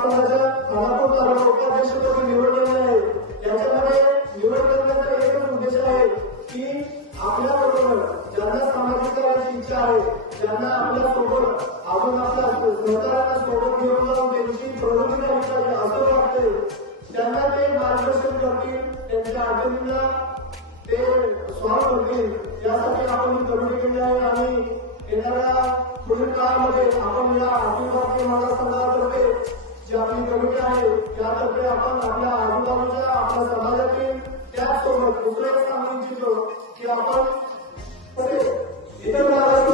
समाजाच्या खानापूर तालुका उपाध्यक्षपदी निवडलेले आहे. याच्यामध्ये निवड करण्याचा एकच उद्देश आहे की आपल्याबरोबर ज्यांना सामाजिक करायची इच्छा आहे, ज्यांना आपल्या सोबत अजून आपल्या सहकार्यांना सोबत घेऊन जाऊन त्यांची प्रगती झाली पाहिजे असं वाटतंय, त्यांना ते मार्गदर्शन करतील, त्यांच्या अडचणींना ते सॉल्व्ह करतील. यासाठी आपण ही कमिटी केली आहे आणि येणाऱ्या पुढील काळामध्ये आपण या अखिल भारतीय महिला संघातर्फे जी आपली कमिटी आहे त्यातर्फे आपण आपल्या आजूबाजूच्या आपल्या समाजातील त्याचसोबत दुसरं एक सांगू इच्छितो की आपण इतर भागात